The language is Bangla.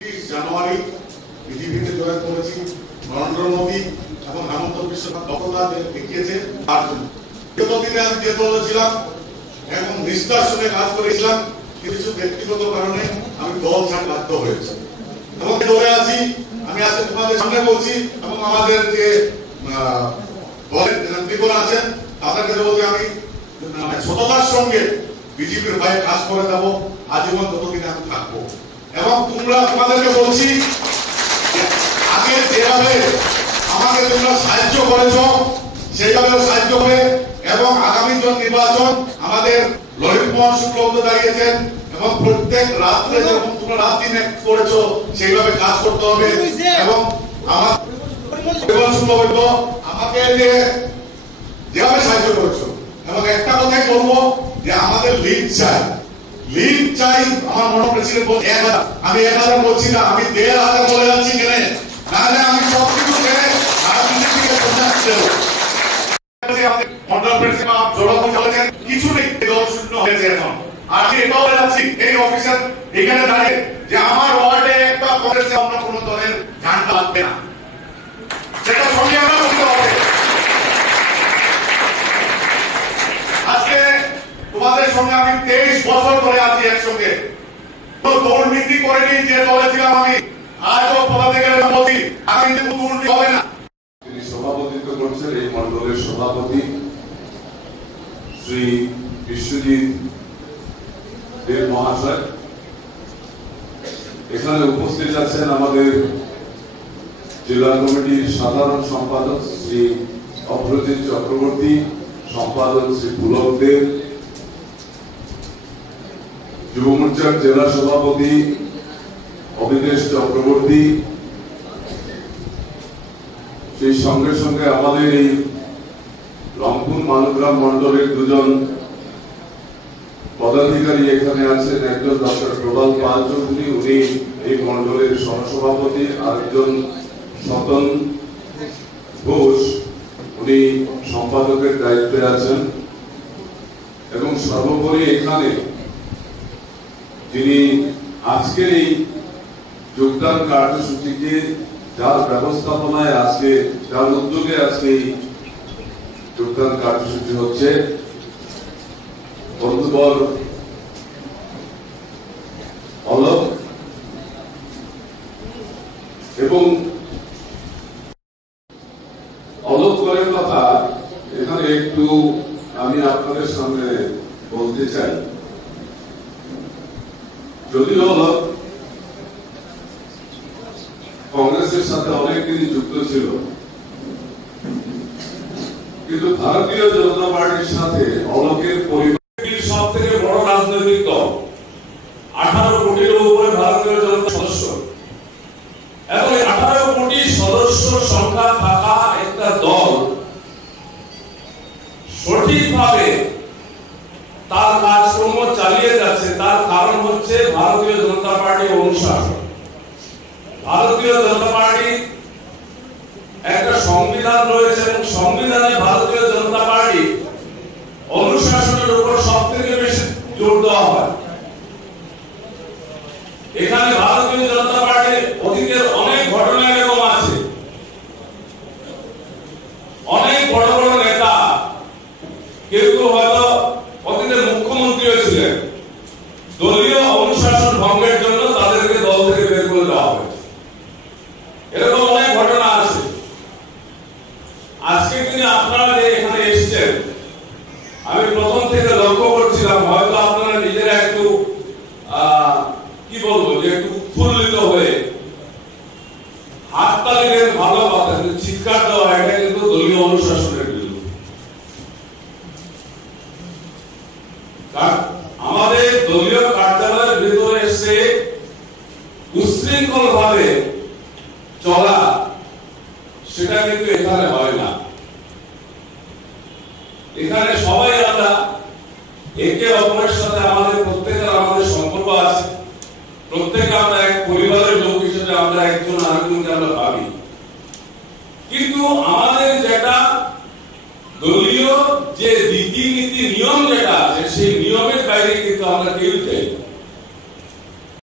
জানুয়ারি বিজেপিতে জয়েন করেছি। নরেন্দ্র মোদী এবং হেমন্ত বিশ্ব দক্ষতা দেখিয়েছে তার জন্য। বিগত দিনে আমি যে দলে ছিলাম এবং নিষ্ঠার সঙ্গে কাজ করেছিলাম, কিছু ব্যক্তিগত কারণে আমি দল ছাড়তে বাধ্য হয়েছি এবং দলে আছি। আমি আজকে তোমাদের সামনে বলছি এবং আমাদের যে দলের নেতৃত্বরা আছেন তাদের কাছে বলতে আমি সততার সঙ্গে বিজেপির হয়ে কাজ করে দেবো আজীবন, ততদিনে আমি থাকবো। এবং তোমাদেরকে বলছি আগে যেভাবে আমাকে তোমরা সাহায্য করেছ সেইভাবে সাহায্য করে এবং আগামী নির্বাচন আমাদের ললিত মোহন শুক্ল দাঁড়িয়েছেন এবং প্রত্যেক রাত্রে যেরকম তোমরা রাত দিন করেছো সেইভাবে কাজ করতে হবে। এবং আমার আমাকে যেভাবে সাহায্য করেছো এবং একটা কথাই বলবো যে আমাদের লিড চাই। আমার মনে প্রেসিডেন্ট বলছে 1000, আমি 1000 বলছি না, আমি 1500 বলে যাচ্ছি। কেন নাহলে আমি সব কিছু ছেড়ে রাজনীতিকে বোঝাচ্ছি। মন্ডল প্রিন্সিপাল জড়ো চলেছেন, কিছু নেই, দল শূন্য হয়েছে এখন। আর আমি এটাও বলে যাচ্ছি এই অফিসার এখানে দাঁড়িয়ে যে আমার ওয়ার্ডে একটা কংগ্রেসে অন্য কোন দলের ঝান্ডা লাগবে না, সেটা সঙ্গে আমরা করতে হবে। আজকে তোমাদের সঙ্গে আমি 23 বছর ধরে আছি একসঙ্গে, দুর্নীতি করেনি যে দলে ছিলাম আমি। আজও পদাধিকারীরা বলছি আমি কিন্তু দুর্নীতি হবে না। তিনি সভাপতিত্ব করছেন এই মন্ডলের সভাপতি শ্রী বিশ্বজিৎ দেব মহাশয়। এখানে উপস্থিত আছেন আমাদের জেলা কমিটির সাধারণ সম্পাদক শ্রী অপ্রজিৎ চক্রবর্তী, সম্পাদক শ্রী পুলক দেব, যুব মোর্চার জেলা সভাপতি অবিদেশ চক্রবর্তী, সেই সঙ্গে সঙ্গে আমাদের এই রংপুর মানগ্রাম মন্ডলের দুজন পদাধিকারী এখানে আছেন। একজন ডক্টর প্রবাল পাল চৌধুরী, উনি এই মন্ডলের সহসভাপতি, আরেকজন সতন ঘোষ, উনি সম্পাদকের দায়িত্বে আছেন। এবং সর্বোপরি এখানে যিনি আজকের এই যোগদান কার্যসূচিকে যার ব্যবস্থাপনায় আজকে, যার উদ্যোগে আজকে এই যোগদান কার্যসূচি হচ্ছে, বন্ধুবর অলোক এবং অলোক করের কথা এখানে একটু আমি আপনাদের সামনে বলতে চাই। যদিও অলোক কংগ্রেসের সাথে অনেকদিনই যুক্ত ছিল, কিন্তু ভারতীয় জনতা পার্টির সাথে অলোকের পরিবার সব থেকে বড় রাজনৈতিক দল। 18 কোটির উপরে ভারতীয় জনতা সদস্য এবং 18 কোটি সদস্য সংখ্যা থাকা একটা দল সঠিকভাবে তার কাজকর্ম চালিয়ে যাচ্ছে, তার কারণ হচ্ছে ভারতীয় জনতা পার্টির অনুশাসন। ভারতীয় জনতা পার্টি একটা সংবিধান রয়েছে এবং সংবিধানে ভারতীয় জনতা পার্টি অনুশাসনের উপর সব থেকে বেশি জোর দেওয়া হয়। এখানে ভারতীয় জনতা পার্টির অতীতের অনেক ঘটনা এরকম আছে, অনেক বড় বড় নেতা, কেউ কেউ হয়তো অতীতের মুখ্যমন্ত্রীও ছিলেন, দলীয় অনুশাসন ভঙ্গের জন্য তাদেরকে দল থেকে বের করে দেওয়া হয়েছে। এরকম অনেক ঘটনা আছে। আজকে দিনে আপনারা যে এখানে এসেছেন, আমি প্রথম থেকে লক্ষ্য করছিলাম হয়তো আপনারা নিজেরা একটু কি বলবো যে একটু উৎফুল্লিত হয়ে হাততালি দিয়ে ভালো কথা, কিন্তু চিৎকার দেওয়া এটা কিন্তু দলীয় অনুশাসনের বিরুদ্ধে। আমাদের দলীয় কার্যালয়ের ভিতরে এসে উশৃঙ্খল ভাবে চলা, সেটা কিন্তু এখানে হয় না। এখানে সবাই আমরা একে অপরের সাথে আমাদের প্রত্যেকের আমাদের সম্পর্ক আছে, প্রত্যেকে আমরা এক পরিবারের লোক হিসেবে আমরা একজন আরেকজনকে আমরা ভাবি। কিন্তু আমাদের